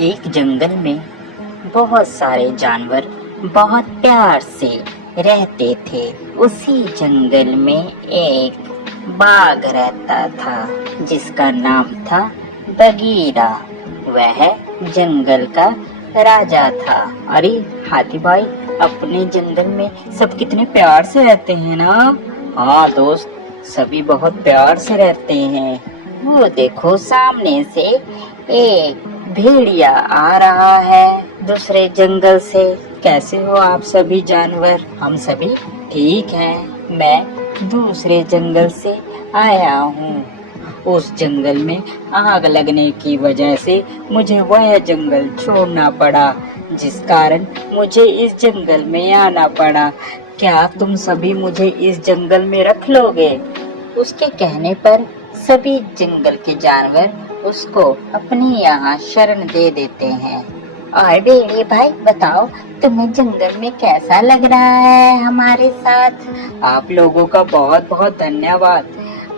एक जंगल में बहुत सारे जानवर बहुत प्यार से रहते थे। उसी जंगल में एक बाघ रहता था जिसका नाम था बगीरा। वह जंगल का राजा था। अरे हाथी भाई, अपने जंगल में सब कितने प्यार से रहते हैं ना। हाँ दोस्त, सभी बहुत प्यार से रहते हैं। वो देखो, सामने से एक भेड़िया आ रहा है दूसरे जंगल से। कैसे हो आप सभी जानवर? हम सभी ठीक हैं। मैं दूसरे जंगल से आया हूँ। उस जंगल में आग लगने की वजह से मुझे वह जंगल छोड़ना पड़ा, जिस कारण मुझे इस जंगल में आना पड़ा। क्या तुम सभी मुझे इस जंगल में रख लोगे? उसके कहने पर सभी जंगल के जानवर उसको अपने यहाँ शरण दे देते हैं। और भेड़िए भाई बताओ, तुम्हें जंगल में कैसा लग रहा है हमारे साथ? आप लोगों का बहुत बहुत धन्यवाद।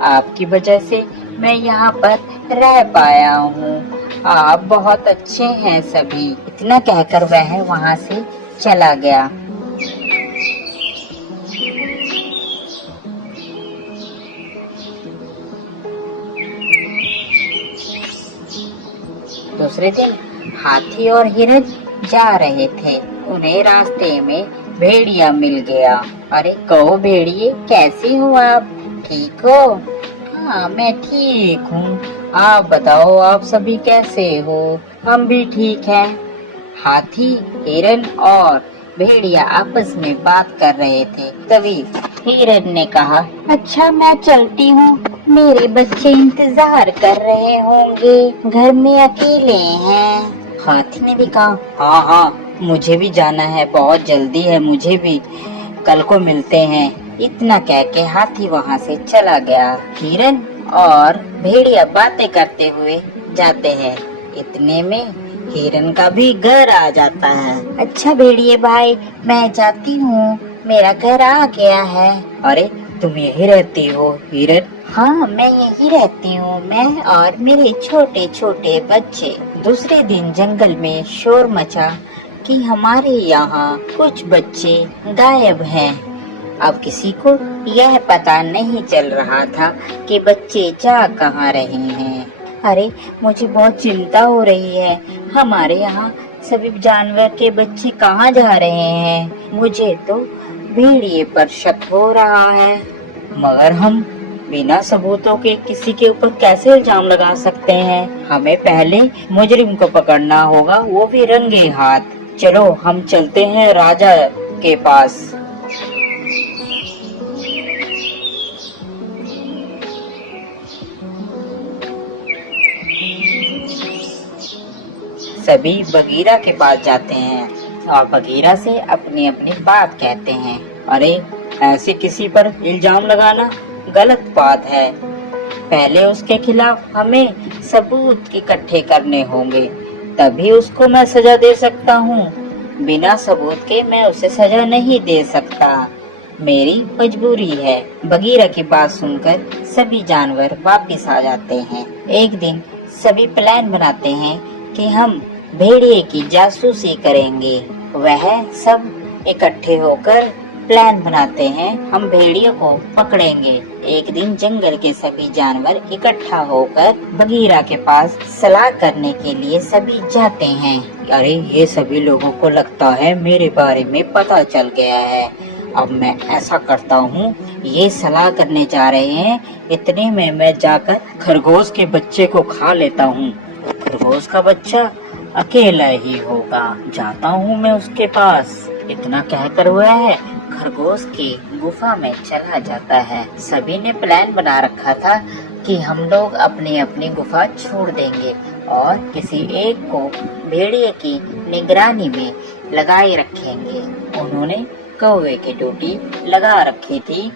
आपकी वजह से मैं यहाँ पर रह पाया हूँ। आप बहुत अच्छे हैं सभी। इतना कहकर वह वहाँ से चला गया। दूसरे दिन हाथी और हिरन जा रहे थे। उन्हें रास्ते में भेड़िया मिल गया। अरे कहो भेड़िए, कैसे हो आप? ठीक हो? हाँ मैं ठीक हूँ। आप बताओ, आप सभी कैसे हो? हम भी ठीक हैं। हाथी, हिरन और भेड़िया आपस में बात कर रहे थे। तभी हिरन ने कहा, अच्छा मैं चलती हूँ, मेरे बच्चे इंतजार कर रहे होंगे, घर में अकेले हैं। हाथी ने भी कहा, हाँ हाँ मुझे भी जाना है, बहुत जल्दी है मुझे भी, कल को मिलते हैं। इतना कह के हाथी वहाँ से चला गया। हिरन और भेड़िया बातें करते हुए जाते हैं। इतने में हिरन का भी घर आ जाता है। अच्छा भेड़िए भाई, मैं जाती हूँ, मेरा घर आ गया है। अरे तुम यही रहती हो हिरन? हाँ मैं यही रहती हूँ, मैं और मेरे छोटे छोटे बच्चे। दूसरे दिन जंगल में शोर मचा कि हमारे यहाँ कुछ बच्चे गायब हैं। अब किसी को यह पता नहीं चल रहा था कि बच्चे जा कहाँ रहे हैं। अरे मुझे बहुत चिंता हो रही है, हमारे यहाँ सभी जानवर के बच्चे कहाँ जा रहे हैं। मुझे तो भेड़िए पर शक हो रहा है, मगर हम बिना सबूतों के किसी के ऊपर कैसे इल्जाम लगा सकते हैं? हमें पहले मुजरिम को पकड़ना होगा, वो भी रंगे हाथ। चलो हम चलते हैं राजा के पास। सभी बगीरा के पास जाते हैं और बगीरा से अपनी अपनी बात कहते हैं। अरे ऐसे किसी पर इल्जाम लगाना गलत बात है। पहले उसके खिलाफ हमें सबूत इकट्ठे करने होंगे, तभी उसको मैं सजा दे सकता हूँ। बिना सबूत के मैं उसे सजा नहीं दे सकता, मेरी मजबूरी है। बगीरा की बात सुनकर सभी जानवर वापिस आ जाते हैं। एक दिन सभी प्लान बनाते हैं कि हम भेड़िए की जासूसी करेंगे। वह सब इकट्ठे होकर प्लान बनाते हैं, हम भेड़िए को पकड़ेंगे। एक दिन जंगल के सभी जानवर इकट्ठा होकर बगीरा के पास सलाह करने के लिए सभी जाते हैं। अरे ये सभी लोगों को लगता है मेरे बारे में पता चल गया है। अब मैं ऐसा करता हूँ, ये सलाह करने जा रहे हैं, इतने में मैं जाकर खरगोश के बच्चे को खा लेता हूँ। खरगोश का बच्चा अकेला ही होगा, जाता हूँ मैं उसके पास। इतना कहकर वह खरगोश की गुफा में चला जाता है। सभी ने प्लान बना रखा था कि हम लोग अपनी अपनी गुफा छोड़ देंगे और किसी एक को भेड़िए की निगरानी में लगाए रखेंगे। उन्होंने कौवे की ड्यूटी लगा रखी थी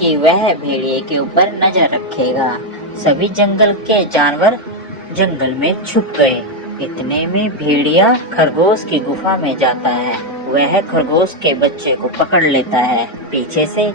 कि वह भेड़िए के ऊपर नजर रखेगा। सभी जंगल के जानवर जंगल में छुप गए। इतने में भेड़िया खरगोश की गुफा में जाता है। वह खरगोश के बच्चे को पकड़ लेता है। पीछे से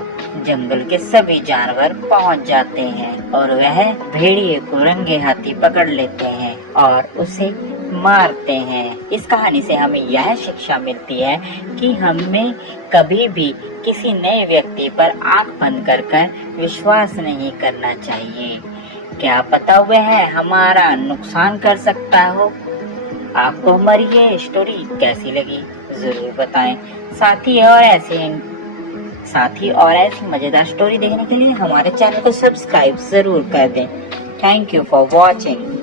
जंगल के सभी जानवर पहुंच जाते हैं और वह भेड़िए को रंगे हाथी पकड़ लेते हैं और उसे मारते हैं। इस कहानी से हमें यह शिक्षा मिलती है कि हमें कभी भी किसी नए व्यक्ति पर आंख बंद कर विश्वास नहीं करना चाहिए। क्या पता वह हमारा नुकसान कर सकता हो। आपको हमारी ये स्टोरी कैसी लगी जरूर बताएं। साथ ही और ऐसी मजेदार स्टोरी देखने के लिए हमारे चैनल को सब्सक्राइब जरूर कर दें। Thank you for watching.